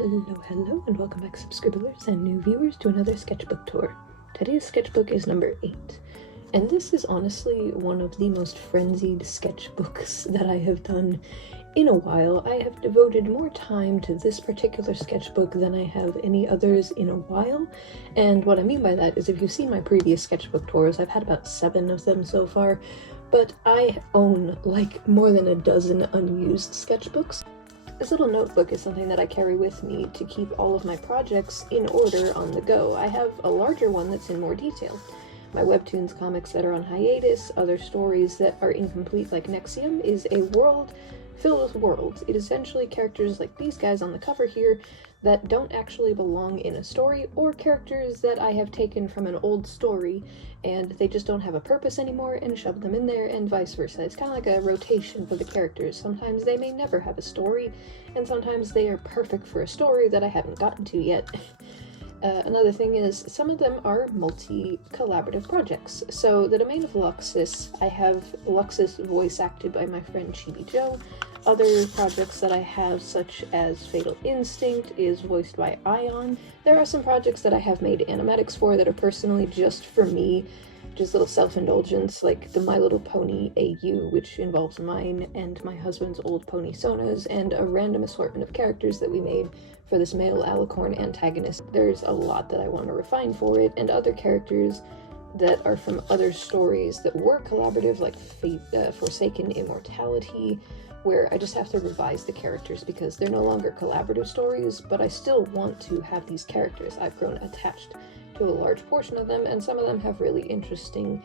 Hello, and welcome back subscribers and new viewers to another sketchbook tour. Today's sketchbook is number 8, and this is honestly one of the most frenzied sketchbooks that I have done in a while. I have devoted more time to this particular sketchbook than I have any others in a while, and what I mean by that is if you've seen my previous sketchbook tours, I've had about 7 of them so far, but I own like more than a dozen unused sketchbooks. This little notebook is something that I carry with me to keep all of my projects in order on the go. I have a larger one that's in more detail. My webtoons comics that are on hiatus, other stories that are incomplete like Nexium, is a world filled with worlds. It is essentially characters like these guys on the cover here that don't actually belong in a story, or characters that I have taken from an old story and they just don't have a purpose anymore and shoved them in there, and vice versa. It's kind of like a rotation for the characters. Sometimes they may never have a story, and sometimes they are perfect for a story that I haven't gotten to yet. Another thing is, some of them are multi-collaborative projects. So the domain of Luxus, I have Luxus voice acted by my friend Chibi Joe. Other projects that I have, such as Fatal Instinct, is voiced by Ion. There are some projects that I have made animatics for that are personally just for me, just little self-indulgence, like the My Little Pony AU, which involves mine and my husband's old pony Sona's, and a random assortment of characters that we made for this male alicorn antagonist. There's a lot that I want to refine for it, and other characters that are from other stories that were collaborative, like Forsaken Immortality, where I just have to revise the characters because they're no longer collaborative stories, but I still want to have these characters. I've grown attached to a large portion of them, and some of them have really interesting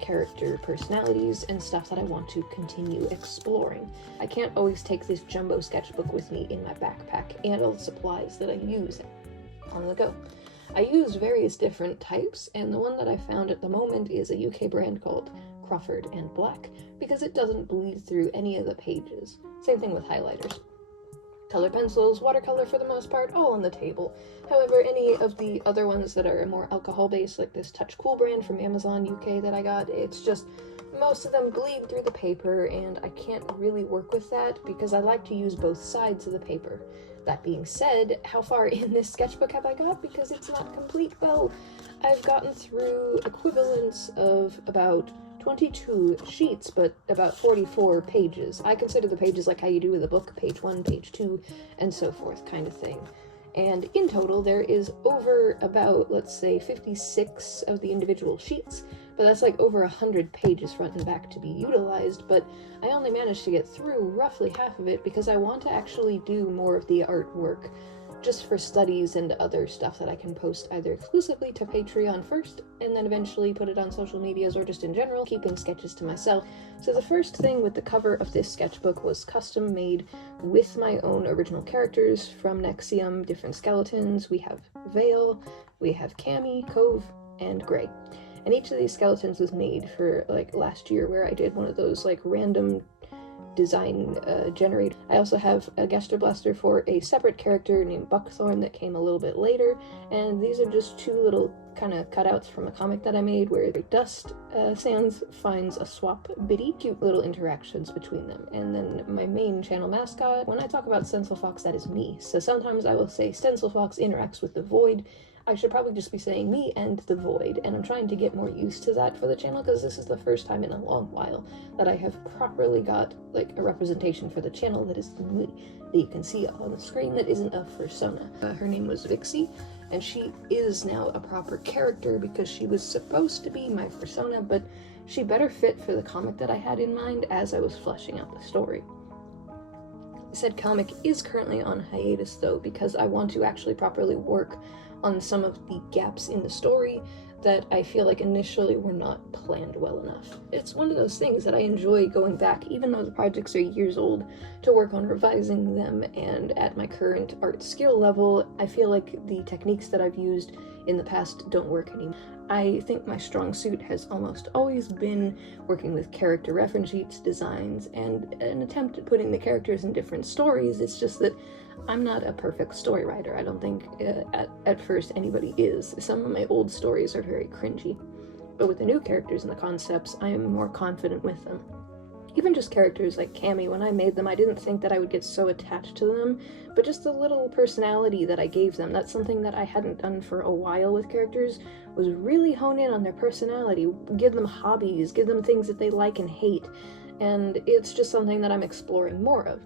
character personalities and stuff that I want to continue exploring. I can't always take this jumbo sketchbook with me in my backpack and all the supplies that I use on the go. I use various different types, and the one that I found at the moment is a UK brand called Crawford and Black, because it doesn't bleed through any of the pages. Same thing with highlighters. Color pencils, watercolor for the most part, all on the table. However, any of the other ones that are more alcohol-based, like this Touch Cool brand from Amazon UK that I got, it's just, most of them bleed through the paper, and I can't really work with that because I like to use both sides of the paper. That being said, how far in this sketchbook have I got? Because it's not complete. Well, I've gotten through equivalents of about 22 sheets, but about 44 pages. I consider the pages like how you do with a book, page 1, page 2, and so forth kind of thing. And in total, there is over about, let's say, 56 of the individual sheets, but that's like over 100 pages front and back to be utilized, but I only managed to get through roughly half of it because I want to actually do more of the artwork just for studies and other stuff that I can post either exclusively to Patreon first, and then eventually put it on social medias, or just in general, keeping sketches to myself. So the first thing with the cover of this sketchbook was custom made with my own original characters from Nexium, different skeletons. We have Vale, we have Cammy, Cove, and Gray. And each of these skeletons was made for like last year, where I did one of those like random design generator. I also have a Gaster Blaster for a separate character named Buckthorn that came a little bit later, and these are just 2 little kind of cutouts from a comic that I made where Dust Sands finds a swap biddy. Cute little interactions between them. And then my main channel mascot, when I talk about Stencil Fox, that is me. So sometimes I will say Stencil Fox interacts with the Void. I should probably just be saying me and the Void, and I'm trying to get more used to that for the channel because this is the first time in a long while that I have properly got like a representation for the channel that is me, that you can see on the screen, that isn't a persona. Her name was Vixie, and she is now a proper character because she was supposed to be my persona, but she better fit for the comic that I had in mind as I was fleshing out the story. Said comic is currently on hiatus though, because I want to actually properly work on some of the gaps in the story that I feel like initially were not planned well enough. It's one of those things that I enjoy going back, even though the projects are years old, to work on revising them, and at my current art skill level, I feel like the techniques that I've used in the past don't work anymore. I think my strong suit has almost always been working with character reference sheets, designs, and an attempt at putting the characters in different stories. It's just that I'm not a perfect story writer. I don't think at first anybody is. Some of my old stories are very cringy, but with the new characters and the concepts, I am more confident with them. Even just characters like Cammy, when I made them, I didn't think that I would get so attached to them, but just the little personality that I gave them, that's something that I hadn't done for a while with characters, was really hone in on their personality, give them hobbies, give them things that they like and hate, and it's just something that I'm exploring more of.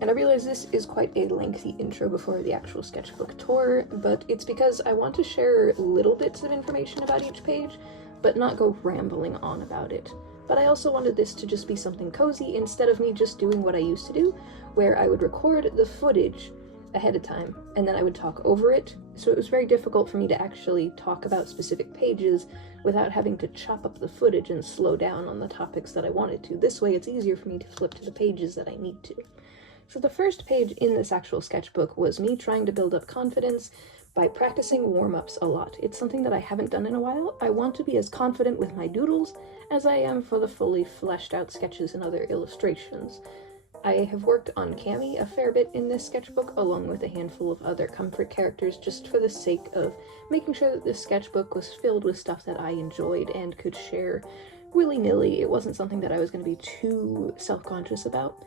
And I realize this is quite a lengthy intro before the actual sketchbook tour, but it's because I want to share little bits of information about each page, but not go rambling on about it. But I also wanted this to just be something cozy instead of me just doing what I used to do, where I would record the footage ahead of time, and then I would talk over it, so it was very difficult for me to actually talk about specific pages without having to chop up the footage and slow down on the topics that I wanted to. This way it's easier for me to flip to the pages that I need to. So the first page in this actual sketchbook was me trying to build up confidence by practicing warm-ups a lot. It's something that I haven't done in a while. I want to be as confident with my doodles as I am for the fully fleshed out sketches and other illustrations. I have worked on Cammy a fair bit in this sketchbook, along with a handful of other comfort characters, just for the sake of making sure that this sketchbook was filled with stuff that I enjoyed and could share willy-nilly. It wasn't something that I was going to be too self-conscious about.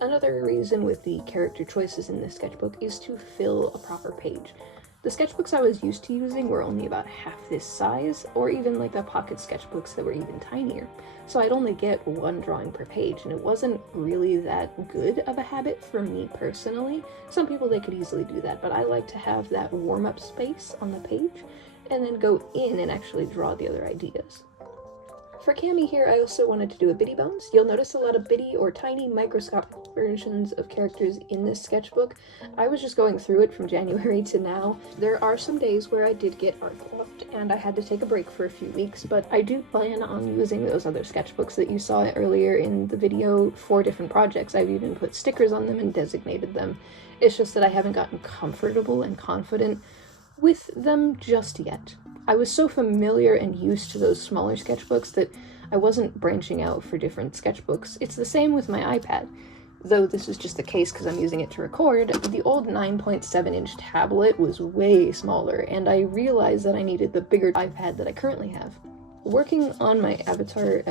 Another reason with the character choices in this sketchbook is to fill a proper page. The sketchbooks I was used to using were only about half this size, or even like the pocket sketchbooks that were even tinier. So I'd only get one drawing per page, and it wasn't really that good of a habit for me personally. Some people, they could easily do that, but I like to have that warm-up space on the page, and then go in and actually draw the other ideas. For Cammy here, I also wanted to do a bitty bones. You'll notice a lot of bitty or tiny microscopic versions of characters in this sketchbook. I was just going through it from January to now. There are some days where I did get art blocked and I had to take a break for a few weeks, but I do plan on using those other sketchbooks that you saw earlier in the video for different projects. I've even put stickers on them and designated them. It's just that I haven't gotten comfortable and confident with them just yet. I was so familiar and used to those smaller sketchbooks that I wasn't branching out for different sketchbooks. It's the same with my iPad. Though this is just the case because I'm using it to record, the old 9.7-inch tablet was way smaller, and I realized that I needed the bigger iPad that I currently have. Working on my avatar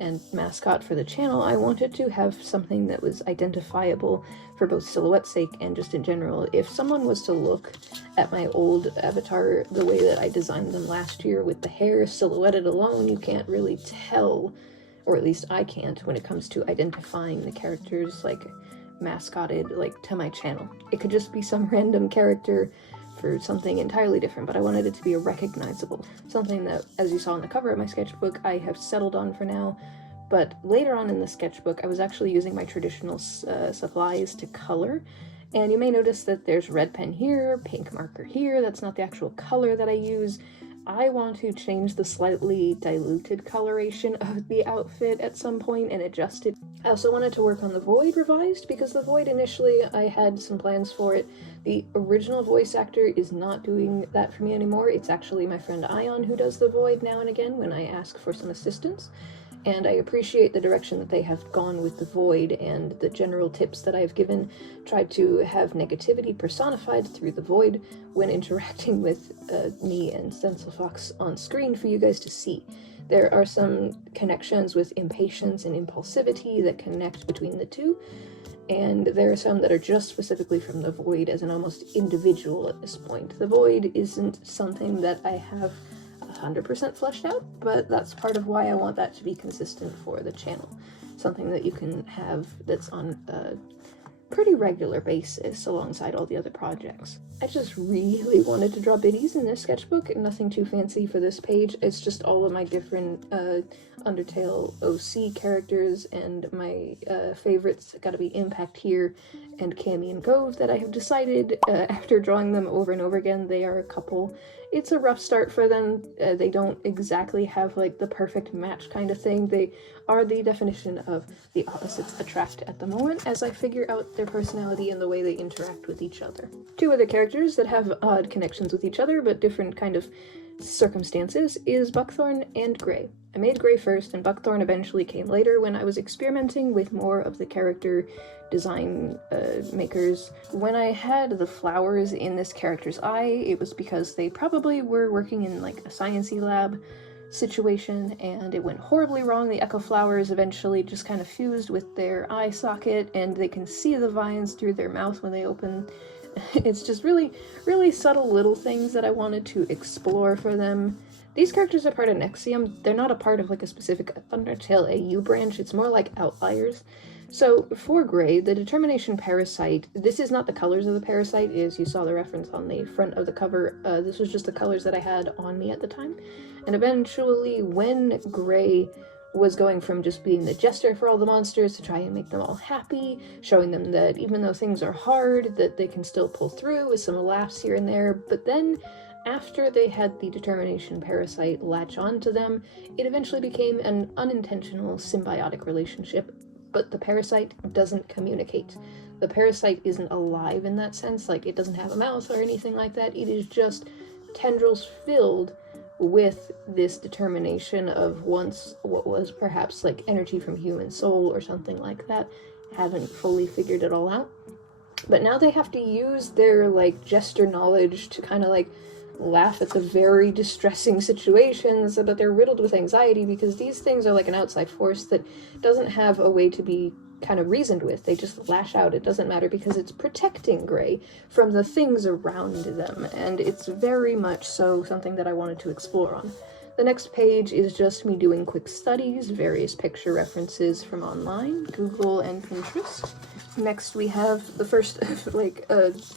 and mascot for the channel, I wanted to have something that was identifiable for both silhouette's sake and just in general. If someone was to look at my old avatar the way that I designed them last year with the hair silhouetted alone, you can't really tell, or at least I can't, when it comes to identifying the characters like mascotted like to my channel. It could just be some random character for something entirely different, but I wanted it to be a recognizable, something that, as you saw on the cover of my sketchbook, I have settled on for now. But later on in the sketchbook, I was actually using my traditional supplies to color, and you may notice that there's red pen here, pink marker here. That's not the actual color that I use. I want to change the slightly diluted coloration of the outfit at some point and adjust it. I also wanted to work on the void revised, because the void initially I had some plans for it. The original voice actor is not doing that for me anymore. It's actually my friend Ion who does the void now and again when I ask for some assistance. And I appreciate the direction that they have gone with the void and the general tips that I've given. Tried to have negativity personified through the void when interacting with me and Stencil Fox on screen for you guys to see. There are some connections with impatience and impulsivity that connect between the two, and there are some that are just specifically from the void as an almost individual at this point. The void isn't something that I have 100% fleshed out, but that's part of why I want that to be consistent for the channel. Something that you can have that's on a pretty regular basis alongside all the other projects. I just really wanted to draw biddies in this sketchbook, nothing too fancy for this page. It's just all of my different Undertale OC characters, and my favorites gotta be Impact here and Cammy and Gove that I have decided after drawing them over and over again, they are a couple. It's a rough start for them. They don't exactly have like the perfect match kind of thing. They are the definition of the opposites attract at the moment as I figure out their personality and the way they interact with each other. Two other characters that have odd connections with each other but different kind of circumstances is Buckthorn and Gray. I made Gray first, and Buckthorn eventually came later when I was experimenting with more of the character design makers. When I had the flowers in this character's eye, it was because they probably were working in like a sciencey lab, situation, and it went horribly wrong. The echo flowers eventually just kind of fused with their eye socket, and they can see the vines through their mouth when they open. It's just really, really subtle little things that I wanted to explore for them. These characters are part of Nexium. They're not a part of like a specific Thundertail AU branch. It's more like outliers. So for Gray, the Determination Parasite, this is not the colors of the parasite, as you saw the reference on the front of the cover. This was just the colors that I had on me at the time. And eventually, when Gray was going from just being the jester for all the monsters to try and make them all happy, showing them that even though things are hard, that they can still pull through with some laughs here and there, but then after they had the Determination Parasite latch onto them, it eventually became an unintentional symbiotic relationship. But the parasite doesn't communicate. The parasite isn't alive in that sense, like it doesn't have a mouth or anything like that. It is just tendrils filled with this determination of once what was perhaps like energy from human soul or something like that. Haven't fully figured it all out. But now they have to use their like jester knowledge to kind of like laugh at the very distressing situations, but they're riddled with anxiety because these things are like an outside force that doesn't have a way to be kind of reasoned with. They just lash out. It doesn't matter because it's protecting Gray from the things around them, and it's very much so something that I wanted to explore on. The next page is just me doing quick studies, various picture references from online, Google and Pinterest. Next we have the first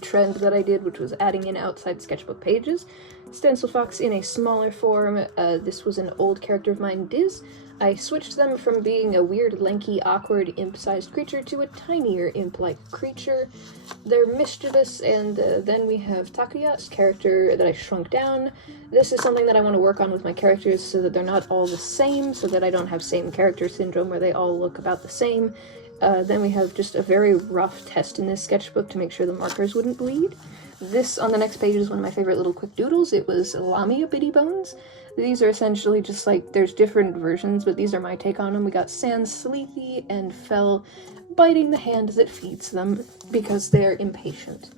trend that I did, which was adding in outside sketchbook pages. Stencil Fox in a smaller form. This was an old character of mine, Diz. I switched them from being a weird, lanky, awkward, imp-sized creature to a tinier imp-like creature. They're mischievous, and then we have Takuya's character that I shrunk down. This is something that I want to work on with my characters so that they're not all the same, so that I don't have same character syndrome where they all look about the same. Then we have just a very rough test in this sketchbook to make sure the markers wouldn't bleed. This on the next page is one of my favorite little quick doodles. It was Lamia Bitty Bones. These are essentially just like, there's different versions, but these are my take on them. We got Sans Sleepy and Fell biting the hand that feeds them because they're impatient.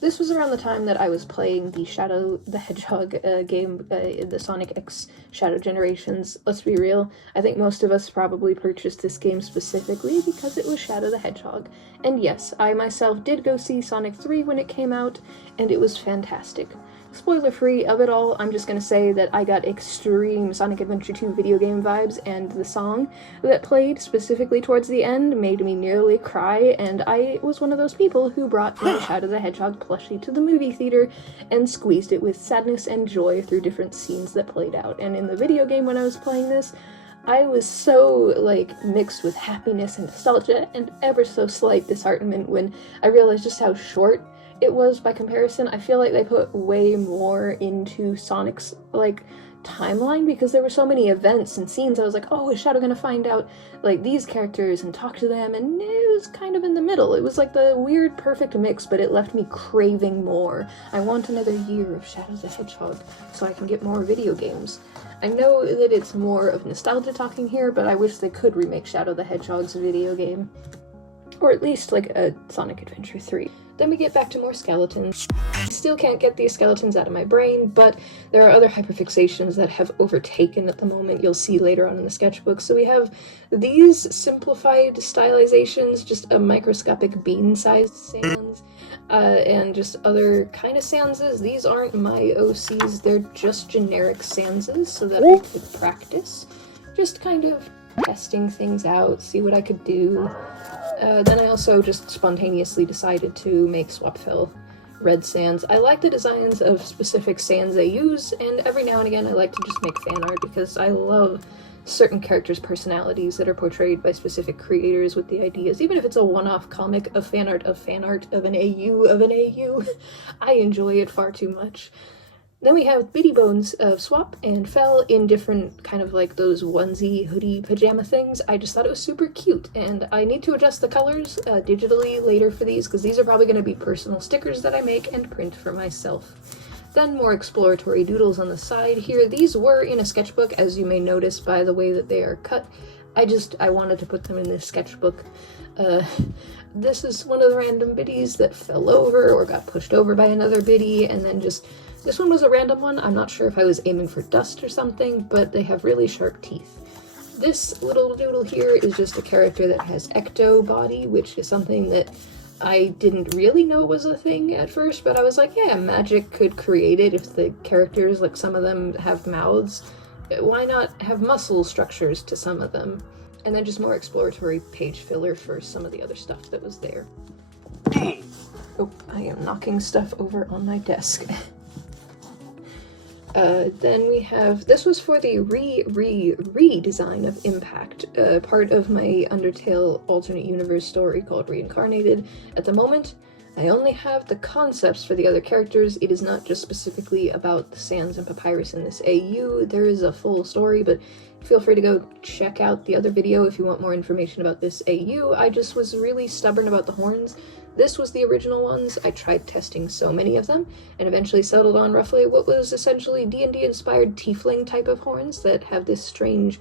This was around the time that I was playing the Shadow the Hedgehog game, the Sonic X Shadow Generations. Let's be real, I think most of us probably purchased this game specifically because it was Shadow the Hedgehog. And yes, I myself did go see Sonic 3 when it came out, and it was fantastic. Spoiler-free of it all, I'm just gonna say that I got extreme Sonic Adventure 2 video game vibes, and the song that played specifically towards the end made me nearly cry, and I was one of those people who brought my Shadow the Hedgehog plushie to the movie theater and squeezed it with sadness and joy through different scenes that played out. And in the video game when I was playing this, I was so, mixed with happiness and nostalgia and ever so slight disheartenment when I realized just how short it was by comparison. I feel like they put way more into Sonic's, timeline because there were so many events and scenes. I was like, oh, is Shadow gonna find out, these characters and talk to them? And it was kind of in the middle. It was like the weird perfect mix, but it left me craving more. I want another year of Shadow the Hedgehog so I can get more video games. I know that it's more of nostalgia talking here, but I wish they could remake Shadow the Hedgehog's video game. Or at least, a Sonic Adventure 3. Then we get back to more skeletons. I still can't get these skeletons out of my brain, but there are other hyperfixations that have overtaken at the moment. You'll see later on in the sketchbook. So we have these simplified stylizations, just a microscopic bean-sized sans, and just other kind of sanses. These aren't my OCs, they're just generic sanses, so that I could practice. Just kind of testing things out, see what I could do. Then I also just spontaneously decided to make Swapfell red sands. I like the designs of specific sands they use, and every now and again I like to just make fan art because I love certain characters' personalities that are portrayed by specific creators with the ideas. Even if it's a one-off comic of fan art of an AU of an AU, I enjoy it far too much. Then we have Bitty Bones of Swap and Fell in different kind of those onesie hoodie pajama things. I just thought it was super cute, and I need to adjust the colors digitally later for these because these are probably going to be personal stickers that I make and print for myself. Then more exploratory doodles on the side here. These were in a sketchbook, as you may notice by the way that they are cut. I wanted to put them in this sketchbook. This is one of the random biddies that fell over or got pushed over by another biddy, and then just This one was a random one. I'm not sure if I was aiming for dust or something, but they have really sharp teeth. This little doodle here is just a character that has ecto body, which is something that I didn't really know was a thing at first, but I was like, yeah, magic could create it if the characters, like some of them have mouths. Why not have muscle structures to some of them? And then just more exploratory page filler for some of the other stuff that was there. Oh, I am knocking stuff over on my desk. Then we have, this was for the redesign of Impact, part of my Undertale alternate universe story called Reincarnated. At the moment, I only have the concepts for the other characters. It is not just specifically about the Sans and Papyrus in this AU. There is a full story, but feel free to go check out the other video if you want more information about this AU. I just was really stubborn about the horns. This was the original ones. I tried testing so many of them, and eventually settled on roughly what was essentially D&D inspired tiefling type of horns that have this strange,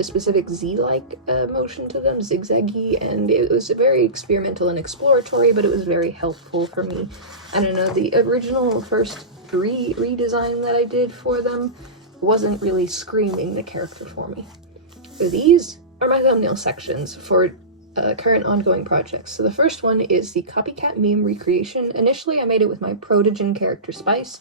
specific Z-like motion to them, zigzaggy, and it was very experimental and exploratory, but it was very helpful for me. I don't know, the original first redesign that I did for them wasn't really screaming the character for me. So these are my thumbnail sections for current ongoing projects. So the first one is the copycat meme recreation. Initially I made it with my Protogen character Spice,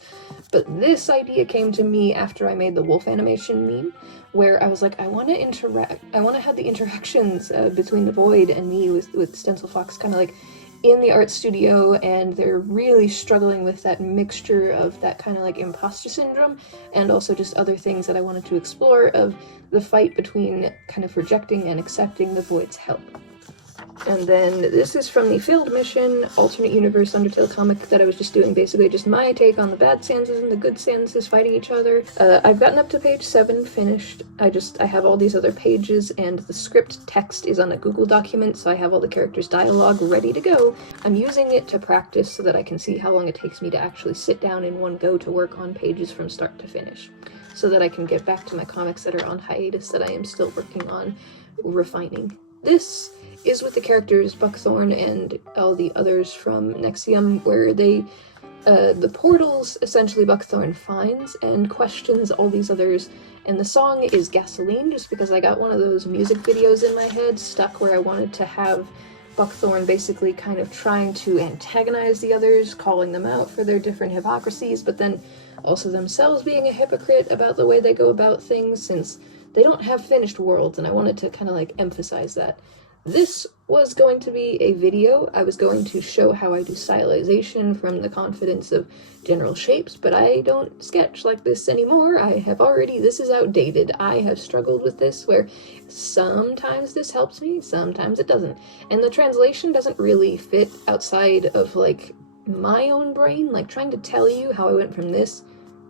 but this idea came to me after I made the wolf animation meme, where I was like, I want to have the interactions between the Void and me with Stencil Fox kind of like in the art studio, and they're really struggling with that mixture of that kind of like imposter syndrome and also just other things that I wanted to explore of the fight between kind of rejecting and accepting the Void's help. And then this is from the Failed Mission alternate universe Undertale comic that I was just doing, basically just my take on the bad Sanses and the good Sanses fighting each other. I've gotten up to page 7 finished. I have all these other pages, and the script text is on a Google document, so I have all the characters' dialogue ready to go. I'm using it to practice so that I can see how long it takes me to actually sit down in one go to work on pages from start to finish, so that I can get back to my comics that are on hiatus that I am still working on refining. This is with the characters Buckthorn and all the others from Nexium, where they, the portals essentially Buckthorn finds and questions all these others, and the song is Gasoline, just because I got one of those music videos in my head stuck where I wanted to have Buckthorn basically kind of trying to antagonize the others, calling them out for their different hypocrisies, but then also themselves being a hypocrite about the way they go about things, since they don't have finished worlds, and I wanted to kind of like emphasize that. This was going to be a video. I was going to show how I do stylization from the confidence of general shapes, but I don't sketch like this anymore. This is outdated. I have struggled with this, where sometimes this helps me, sometimes it doesn't. And the translation doesn't really fit outside of, like, my own brain. Like, trying to tell you how I went from this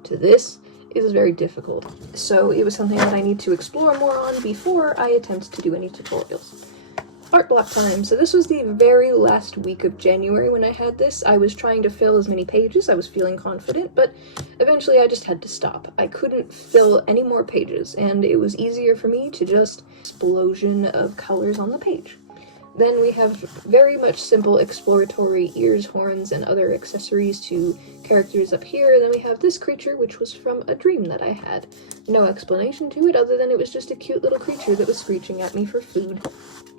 to this is very difficult. So it was something that I need to explore more on before I attempt to do any tutorials. Art block time. So this was the very last week of January when I had this. I was trying to fill as many pages, I was feeling confident, but eventually I just had to stop. I couldn't fill any more pages, and it was easier for me to just explosion of colors on the page. Then we have very much simple exploratory ears, horns, and other accessories to characters up here. Then we have this creature, which was from a dream that I had. No explanation to it other than it was just a cute little creature that was screeching at me for food.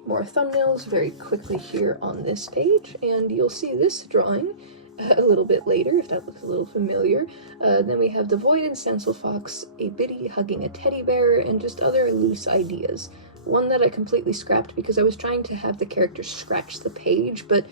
More thumbnails very quickly here on this page, and you'll see this drawing a little bit later, if that looks a little familiar. Then we have the Void and Stencil Fox, a Biddy hugging a teddy bear, and just other loose ideas. One that I completely scrapped because I was trying to have the character scratch the page, but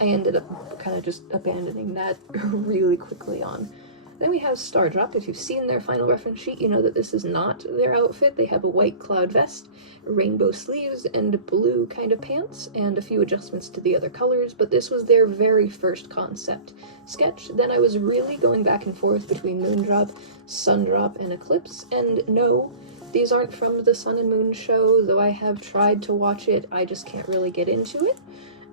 I ended up kind of just abandoning that really quickly on. Then we have Stardrop. If you've seen their final reference sheet, you know that this is not their outfit. They have a white cloud vest, rainbow sleeves, and blue kind of pants, and a few adjustments to the other colors, but this was their very first concept sketch. Then I was really going back and forth between Moondrop, Sundrop, and Eclipse, and no, these aren't from the Sun and Moon show, though I have tried to watch it, I just can't really get into it.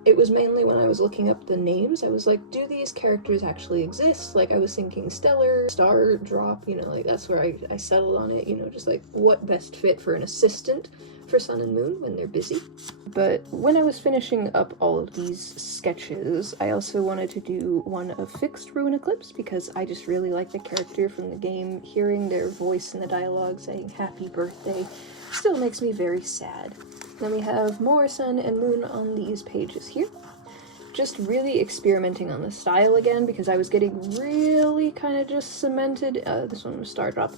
It was mainly when I was looking up the names, I was like, do these characters actually exist? Like, I was thinking Stellar, Star Drop, you know, like, that's where I settled on it, you know, just like, what best fit for an assistant for Sun and Moon when they're busy. But when I was finishing up all of these sketches, I also wanted to do one of Fixed Ruin Eclipse, because I just really like the character from the game. Hearing their voice in the dialogue saying happy birthday still makes me very sad. Then we have more Sun and Moon on these pages here. Just really experimenting on the style again, because I was getting really kind of just cemented, this one was Star Drop,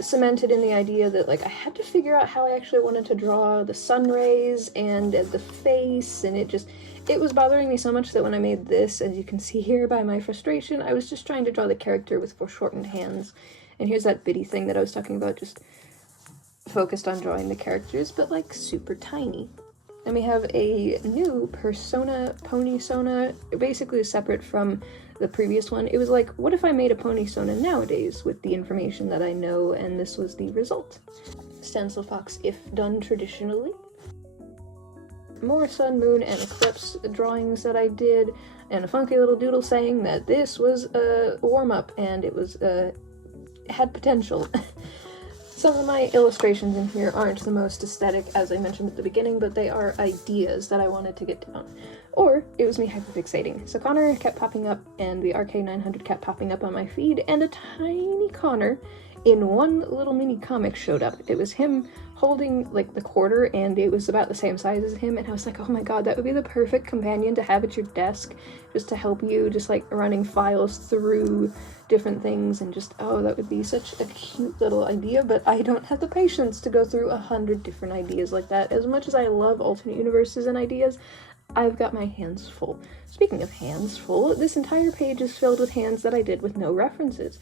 cemented in the idea that, like, I had to figure out how I actually wanted to draw the sun rays and the face, and it was bothering me so much that when I made this, as you can see here by my frustration, I was just trying to draw the character with foreshortened hands. And here's that bitty thing that I was talking about, just focused on drawing the characters, but like super tiny. Then we have a new Persona Pony-sona, basically separate from the previous one. It was like, what if I made a Pony-sona nowadays with the information that I know, and this was the result. Stencil Fox if done traditionally. More Sun, Moon, and Eclipse drawings that I did, and a funky little doodle saying that this was a warm-up and it was had potential. Some of my illustrations in here aren't the most aesthetic, as I mentioned at the beginning, but they are ideas that I wanted to get down. Or it was me hyperfixating. So Connor kept popping up, and the RK900 kept popping up on my feed, and a tiny Connor in one little mini comic showed up. It was him holding, like, the quarter, and it was about the same size as him, and I was like, oh my god, that would be the perfect companion to have at your desk, just to help you, just, like, running files through different things, and just, oh, that would be such a cute little idea, but I don't have the patience to go through 100 different ideas like that. As much as I love alternate universes and ideas, I've got my hands full. Speaking of hands full, this entire page is filled with hands that I did with no references.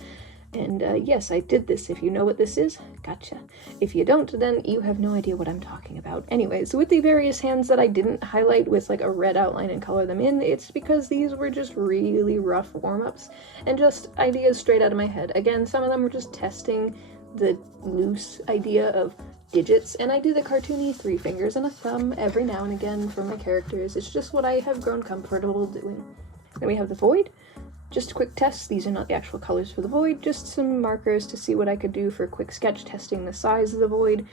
And yes, I did this. If you know what this is, gotcha. If you don't, then you have no idea what I'm talking about. Anyways, with the various hands that I didn't highlight with like a red outline and color them in, it's because these were just really rough warm-ups and just ideas straight out of my head. Again, some of them were just testing the loose idea of digits, and I do the cartoony 3 fingers and a thumb every now and again for my characters. It's just what I have grown comfortable doing. Then we have the Void. Just a quick test, these are not the actual colors for the Void, just some markers to see what I could do for a quick sketch testing the size of the Void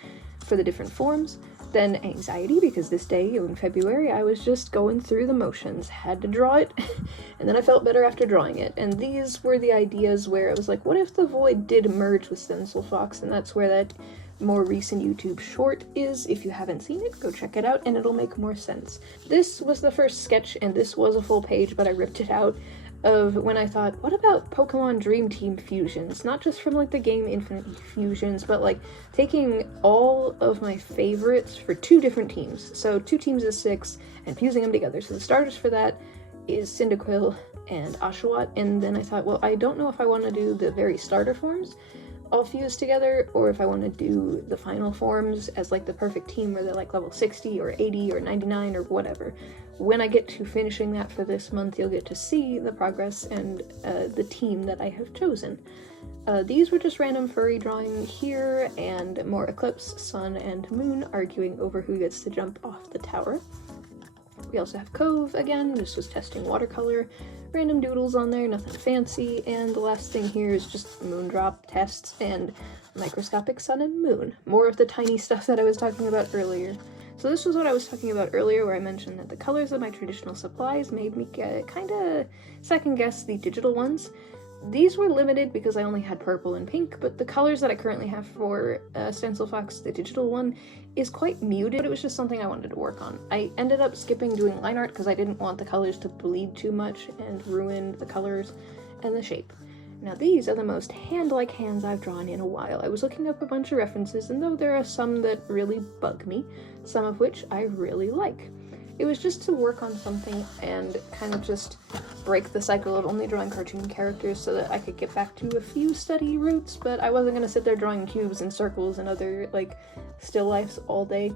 for the different forms. Then Anxiety, because this day in February I was just going through the motions, had to draw it, and then I felt better after drawing it. And these were the ideas where it was like, what if the Void did merge with Stencil Fox? And that's where that more recent YouTube short is. If you haven't seen it, go check it out and it'll make more sense. This was the first sketch, and this was a full page, but I ripped it out of when I thought, what about Pokemon Dream Team fusions? Not just from like the game Infinite fusions, but like taking all of my favorites for 2 different teams. So 2 teams of 6 and fusing them together. So the starters for that is Cyndaquil and Oshawott. And then I thought, well, I don't know if I want to do the very starter forms all fused together, or if I want to do the final forms as like the perfect team where they're like level 60 or 80 or 99 or whatever. When I get to finishing that for this month, you'll get to see the progress and the team that I have chosen. These were just random furry drawing here, and more Eclipse, Sun, and Moon arguing over who gets to jump off the tower. We also have Cove again, this was testing watercolor. Random doodles on there, nothing fancy, and the last thing here is just Moondrop tests and microscopic Sun and Moon. More of the tiny stuff that I was talking about earlier. So this was what I was talking about earlier, where I mentioned that the colors of my traditional supplies made me kind of second guess the digital ones. These were limited because I only had purple and pink, but the colors that I currently have for Stencil Fox, the digital one, is quite muted. It was just something I wanted to work on. I ended up skipping doing line art because I didn't want the colors to bleed too much and ruin the colors and the shape. Now these are the most hand-like hands I've drawn in a while. I was looking up a bunch of references, and though there are some that really bug me, some of which I really like. It was just to work on something and kind of just break the cycle of only drawing cartoon characters so that I could get back to a few steady roots, but I wasn't gonna sit there drawing cubes and circles and other, like, still lifes all day.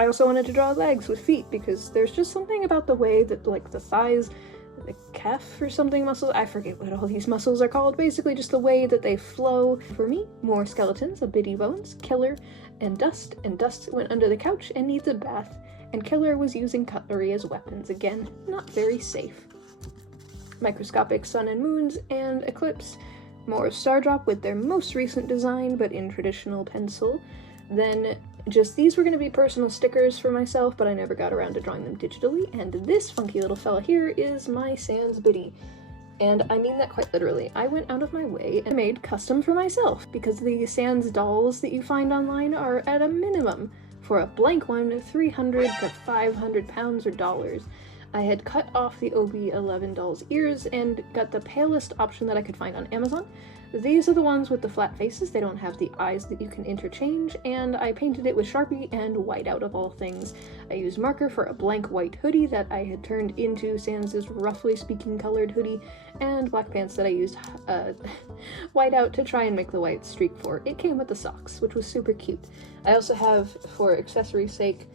I also wanted to draw legs with feet because there's just something about the way that, like, the thighs, the calf or something muscles, I forget what all these muscles are called, basically just the way that they flow. For me, more skeletons of Bitty Bones, Killer, and Dust went under the couch and needs a bath. and Killer was using cutlery as weapons. Again, not very safe. Microscopic Sun and Moons and Eclipse. More Stardrop with their most recent design, but in traditional pencil. Then just these were going to be personal stickers for myself, but I never got around to drawing them digitally. And this funky little fella here is my Sans Biddy. And I mean that quite literally. I went out of my way and made custom for myself, because the Sans dolls that you find online are at a minimum, for a blank one, 300 to 500 pounds or dollars. I had cut off the OB11 doll's ears and got the palest option that I could find on Amazon. These are the ones with the flat faces. They don't have the eyes that you can interchange, and I painted it with Sharpie and whiteout of all things. I used marker for a blank white hoodie that I had turned into Sans's roughly speaking colored hoodie, and black pants that I used whiteout to try and make the white streak for. It came with the socks, which was super cute. I also have, for accessory's sake,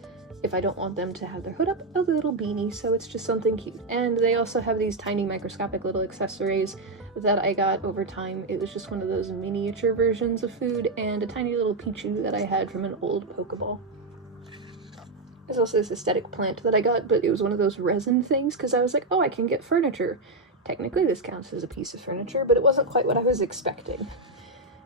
if I don't want them to have their hood up, a little beanie, so it's just something cute. And they also have these tiny microscopic little accessories that I got over time. It was just one of those miniature versions of food, and a tiny little Pichu that I had from an old Pokeball. There's also this aesthetic plant that I got, but it was one of those resin things, because I was like, oh, I can get furniture. Technically this counts as a piece of furniture, but it wasn't quite what I was expecting.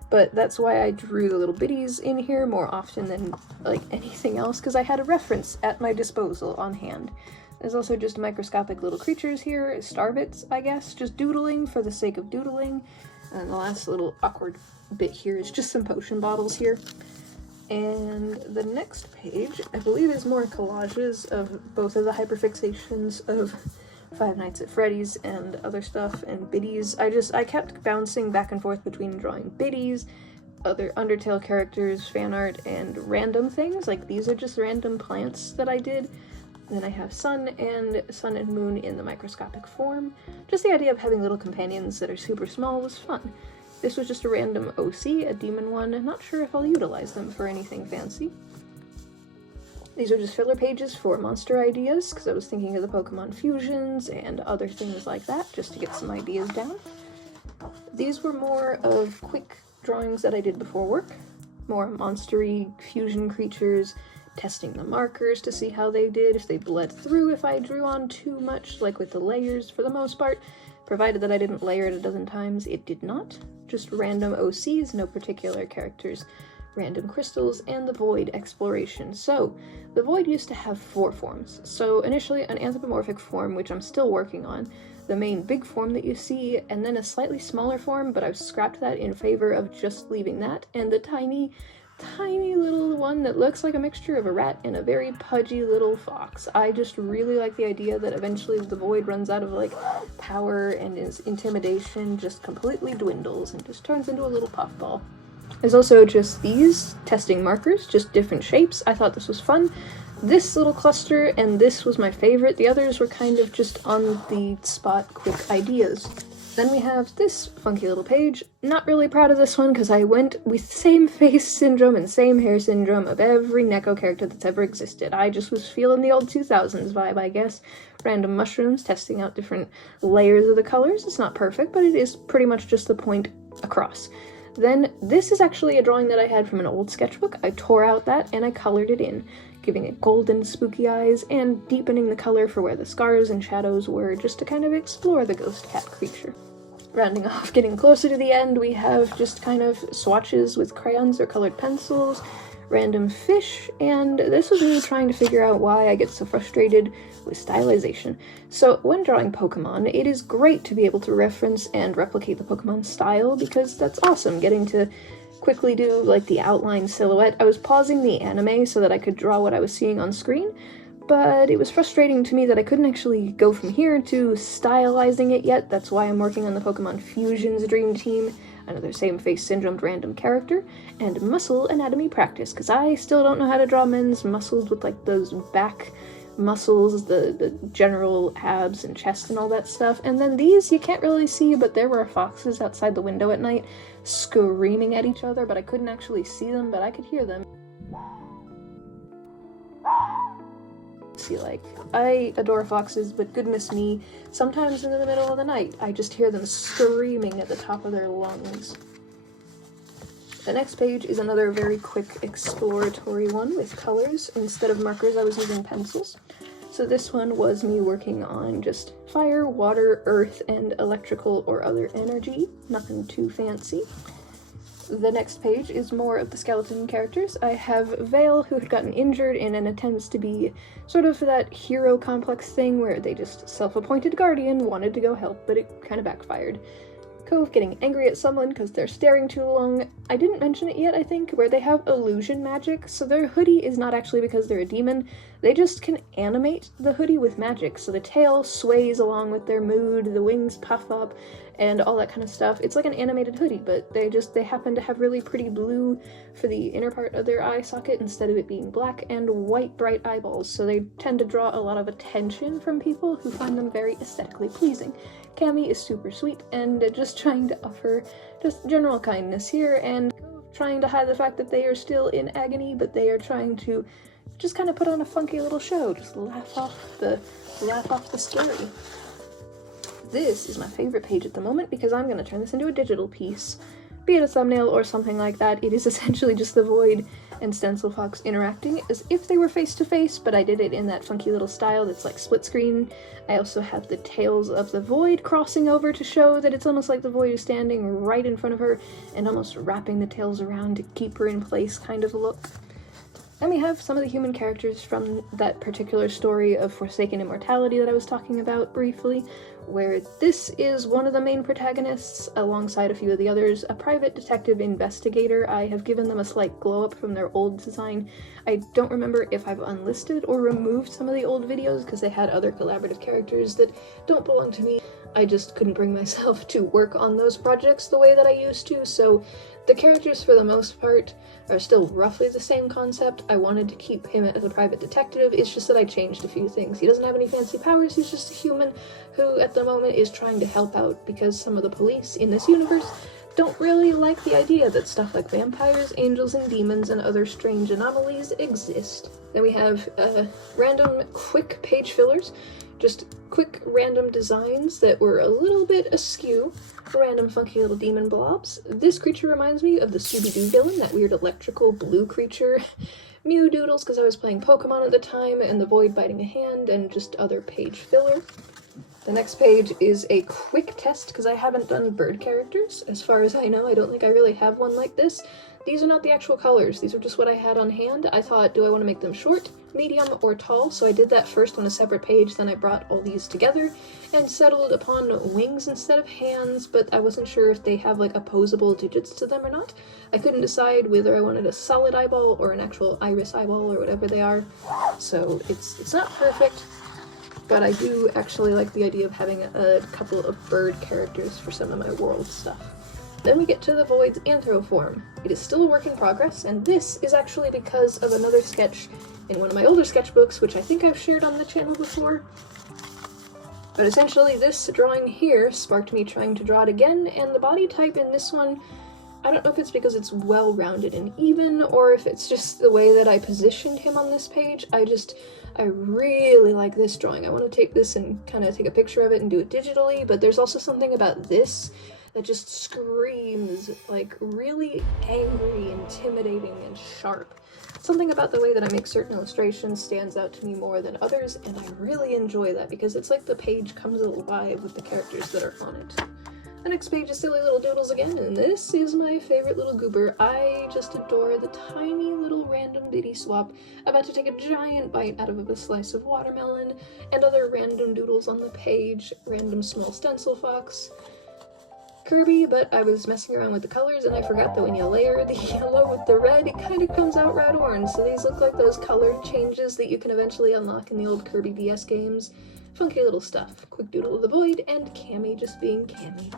But that's why I drew the little biddies in here more often than like anything else, because I had a reference at my disposal on hand. There's also just microscopic little creatures here, starbits, I guess, just doodling for the sake of doodling. And the last little awkward bit here is just some potion bottles here. And the next page, I believe, is more collages of both of the hyperfixations of Five Nights at Freddy's and other stuff, and biddies. I kept bouncing back and forth between drawing biddies, other Undertale characters, fan art, and random things. Like, these are just random plants that I did. Then I have Sun and Moon in the microscopic form. Just the idea of having little companions that are super small was fun. This was just a random OC, a demon one. I'm not sure if I'll utilize them for anything fancy. These are just filler pages for monster ideas, because I was thinking of the Pokemon fusions and other things like that, just to get some ideas down. These were more of quick drawings that I did before work. More monster-y fusion creatures, testing the markers to see how they did, if they bled through if I drew on too much, like with the layers for the most part. Provided that I didn't layer it a dozen times, it did not. Just random OCs, no particular characters. Random crystals, and the Void exploration. So, the Void used to have 4 forms. So initially an anthropomorphic form, which I'm still working on, the main big form that you see, and then a slightly smaller form, but I've scrapped that in favor of just leaving that, and the tiny little one that looks like a mixture of a rat and a very pudgy little fox. I just really like the idea that eventually the Void runs out of, like, power, and his intimidation just completely dwindles and just turns into a little puffball. There's also just these testing markers, just different shapes. I thought this was fun. This little cluster and this was my favorite. The others were kind of just on the spot quick ideas. Then we have this funky little page. Not really proud of this one because I went with same face syndrome and same hair syndrome of every Neko character that's ever existed. I just was feeling the old 2000s vibe, I guess. Random mushrooms, testing out different layers of the colors. It's not perfect, but it is pretty much just the point across. Then, this is actually a drawing that I had from an old sketchbook. I tore out that and I colored it in, giving it golden spooky eyes and deepening the color for where the scars and shadows were, just to kind of explore the ghost cat creature. Rounding off, getting closer to the end, we have just kind of swatches with crayons or colored pencils, random fish, and this was me trying to figure out why I get so frustrated with stylization. So when drawing Pokemon, it is great to be able to reference and replicate the Pokemon style, because that's awesome, getting to quickly do like the outline silhouette. I was pausing the anime so that I could draw what I was seeing on screen, but it was frustrating to me that I couldn't actually go from here to stylizing it yet. That's why I'm working on the Pokemon Fusions Dream Team, another same face syndromed random character, and muscle anatomy practice, because I still don't know how to draw men's muscles with like those back muscles, the general abs and chest and all that stuff. And then these you can't really see, but there were foxes outside the window at night screaming at each other, but I couldn't actually see them, but I could hear them. See, like, I adore foxes, but goodness me, sometimes in the middle of the night, I just hear them screaming at the top of their lungs. The next page is another very quick exploratory one with colors. Instead of markers, I was using pencils. So this one was me working on just fire, water, earth, and electrical or other energy. Nothing too fancy. The next page is more of the skeleton characters. I have Vale, who had gotten injured in an attempt to be sort of that hero complex thing where they just self-appointed guardian, wanted to go help, but it kind of backfired. Cove getting angry at someone because they're staring too long. I didn't mention it yet, I think, where they have illusion magic, so their hoodie is not actually because they're a demon, they just can animate the hoodie with magic, so the tail sways along with their mood, the wings puff up, and all that kind of stuff. It's like an animated hoodie, but they happen to have really pretty blue for the inner part of their eye socket instead of it being black, and white bright eyeballs, so they tend to draw a lot of attention from people who find them very aesthetically pleasing. Cammy is super sweet and just trying to offer just general kindness here, and trying to hide the fact that they are still in agony, but they are trying to just kind of put on a funky little show, just laugh off the scary. This is my favorite page at the moment because I'm going to turn this into a digital piece, be it a thumbnail or something like that. It is essentially just the Void and Stencil Fox interacting as if they were face to face, but I did it in that funky little style that's like split screen. I also have the tails of the Void crossing over to show that it's almost like the Void is standing right in front of her and almost wrapping the tails around to keep her in place kind of look. Then we have some of the human characters from that particular story of Forsaken Immortality that I was talking about briefly, where this is one of the main protagonists, alongside a few of the others, a private detective investigator. I have given them a slight glow-up from their old design. I don't remember if I've unlisted or removed some of the old videos because they had other collaborative characters that don't belong to me. I just couldn't bring myself to work on those projects the way that I used to, so the characters for the most part are still roughly the same concept. I wanted to keep him as a private detective, it's just that I changed a few things. He doesn't have any fancy powers, he's just a human who at the moment is trying to help out because some of the police in this universe don't really like the idea that stuff like vampires, angels, and demons and other strange anomalies exist. Then we have random quick page fillers, just quick random designs that were a little bit askew. Random funky little demon blobs. This creature reminds me of the Scooby-Doo villain, that weird electrical blue creature. Mew doodles because I was playing Pokemon at the time, and the Void biting a hand, and just other page filler. The next page is a quick test because I haven't done bird characters. As far as I know, I don't think I really have one like this. These are not the actual colors, these are just what I had on hand. I thought, do I want to make them short, medium, or tall? So I did that first on a separate page, then I brought all these together and settled upon wings instead of hands, but I wasn't sure if they have like opposable digits to them or not. I couldn't decide whether I wanted a solid eyeball or an actual iris eyeball or whatever they are, so it's not perfect, but I do actually like the idea of having a couple of bird characters for some of my world stuff. Then we get to the Void's anthroform. It is still a work in progress, and this is actually because of another sketch in one of my older sketchbooks, which I think I've shared on the channel before. But essentially this drawing here sparked me trying to draw it again, and the body type in this one, I don't know if it's because it's well-rounded and even, or if it's just the way that I positioned him on this page. I really like this drawing. I want to take this and kind of take a picture of it and do it digitally, but there's also something about this that just screams like really angry, intimidating, and sharp. Something about the way that I make certain illustrations stands out to me more than others, and I really enjoy that because it's like the page comes alive with the characters that are on it. The next page is Silly Little Doodles again, and this is my favorite little goober. I just adore the tiny little random ditty swap about to take a giant bite out of a slice of watermelon, and other random doodles on the page, random small stencil fox. Kirby, but I was messing around with the colors and I forgot that when you layer the yellow with the red, it kind of comes out red orange, so these look like those colored changes that you can eventually unlock in the old Kirby DS games. Funky little stuff. Quick doodle of the Void, and Cammy just being Cammy.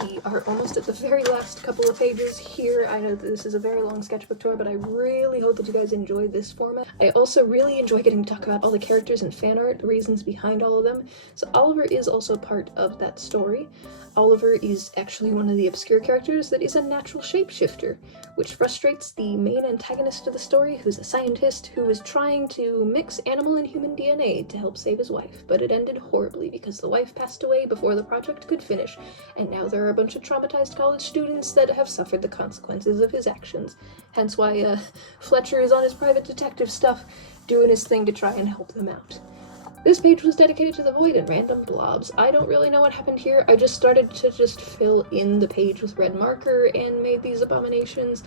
We are almost at the very last couple of pages here. I know that this is a very long sketchbook tour, but I really hope that you guys enjoy this format. I also really enjoy getting to talk about all the characters and fan art, the reasons behind all of them. So Oliver is also part of that story. Oliver is actually one of the obscure characters that is a natural shapeshifter, which frustrates the main antagonist of the story, who's a scientist who is trying to mix animal and human DNA to help save his wife, but it ended horribly because the wife passed away before the project could finish, and now there are a bunch of traumatized college students that have suffered the consequences of his actions. Hence why Fletcher is on his private detective stuff, doing his thing to try and help them out. This page was dedicated to the Void and random blobs. I don't really know what happened here. I just started to fill in the page with red marker and made these abominations.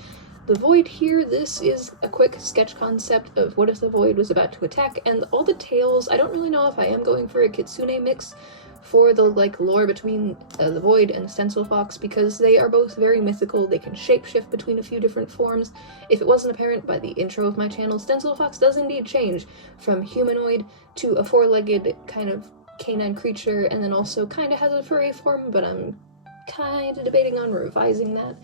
The Void here, this is a quick sketch concept of what if the Void was about to attack, and all the tales, I don't really know if I am going for a Kitsune mix for the lore between the Void and the Stencil Fox, because they are both very mythical. They can shapeshift between a few different forms. If it wasn't apparent by the intro of my channel, Stencil Fox does indeed change from humanoid to a four-legged kind of canine creature, and then also kind of has a furry form, but I'm kind of debating on revising that.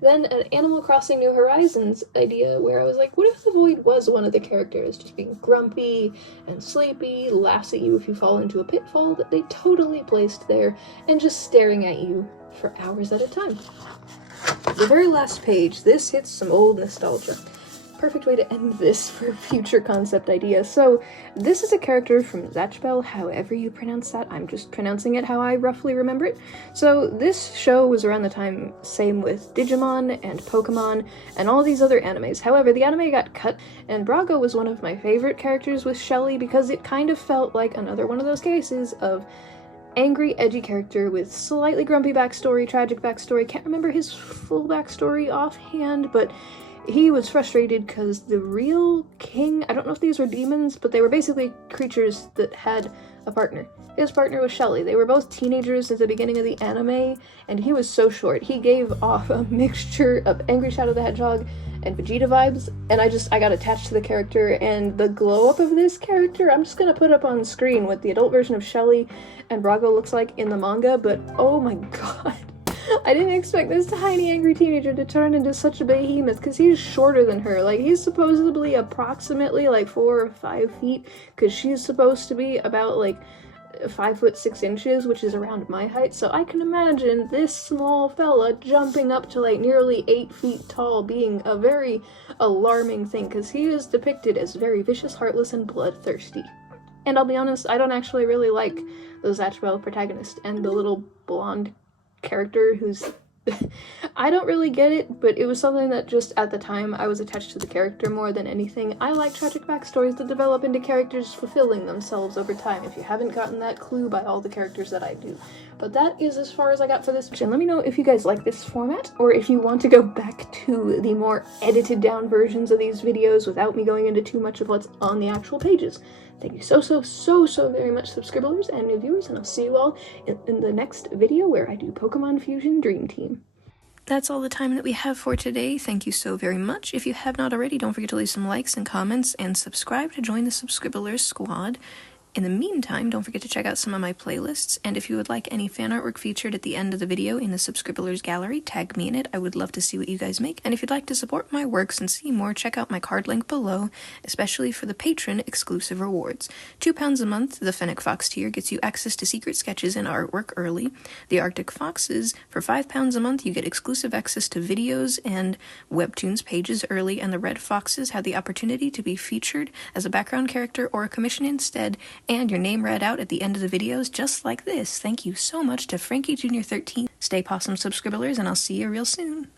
Then an Animal Crossing New Horizons idea where I was like, what if the Void was one of the characters, just being grumpy and sleepy, laughs at you if you fall into a pitfall that they totally placed there, and just staring at you for hours at a time. The very last page, this hits some old nostalgia. Perfect way to end this for a future concept idea. So this is a character from Zatchbell, however you pronounce that. I'm just pronouncing it how I roughly remember it. So this show was around the time, same with Digimon and Pokemon and all these other animes. However, the anime got cut, and Brago was one of my favorite characters with Shelly because it kind of felt like another one of those cases of angry, edgy character with slightly grumpy backstory, tragic backstory. Can't remember his full backstory offhand, but he was frustrated because the real king, I don't know if these were demons, but they were basically creatures that had a partner. His partner was Shelly. They were both teenagers at the beginning of the anime, and he was so short. He gave off a mixture of Angry Shadow the Hedgehog and Vegeta vibes, and I got attached to the character, and the glow-up of this character, I'm just gonna put up on screen what the adult version of Shelly and Brago looks like in the manga, but oh my god. I didn't expect this tiny angry teenager to turn into such a behemoth, because he's shorter than her. Like, he's supposedly approximately like 4 or 5 feet, because she's supposed to be about like 5 foot 6 inches, which is around my height, so I can imagine this small fella jumping up to like nearly 8 feet tall being a very alarming thing, because he is depicted as very vicious, heartless, and bloodthirsty. And I'll be honest, I don't actually really like the Zatchbell protagonist and the little blonde character who's I don't really get it, but it was something that just at the time I was attached to the character more than anything. I like tragic backstories that develop into characters fulfilling themselves over time, if you haven't gotten that clue by all the characters that I do. But that is as far as I got for this. And let me know if you guys like this format, or if you want to go back to the more edited down versions of these videos without me going into too much of what's on the actual pages. Thank you so very much, subscribers and new viewers, and I'll see you all in the next video where I do Pokemon Fusion Dream Team. That's all the time that we have for today. Thank you so very much. If you have not already, don't forget to leave some likes and comments and subscribe to join the Subscribblers squad. In the meantime, don't forget to check out some of my playlists, and if you would like any fan artwork featured at the end of the video in the Subscribblers gallery, tag me in it. I would love to see what you guys make. And if you'd like to support my works and see more, check out my card link below, especially for the patron exclusive rewards. £2 a month, the Fennec Fox tier gets you access to secret sketches and artwork early. The Arctic Foxes, for £5 a month, you get exclusive access to videos and webtoons pages early, and the Red Foxes have the opportunity to be featured as a background character or a commission instead, and your name read out at the end of the videos just like this. Thank you so much to Frankie Jr. 13. Stay possum, subscribblers, and I'll see you real soon.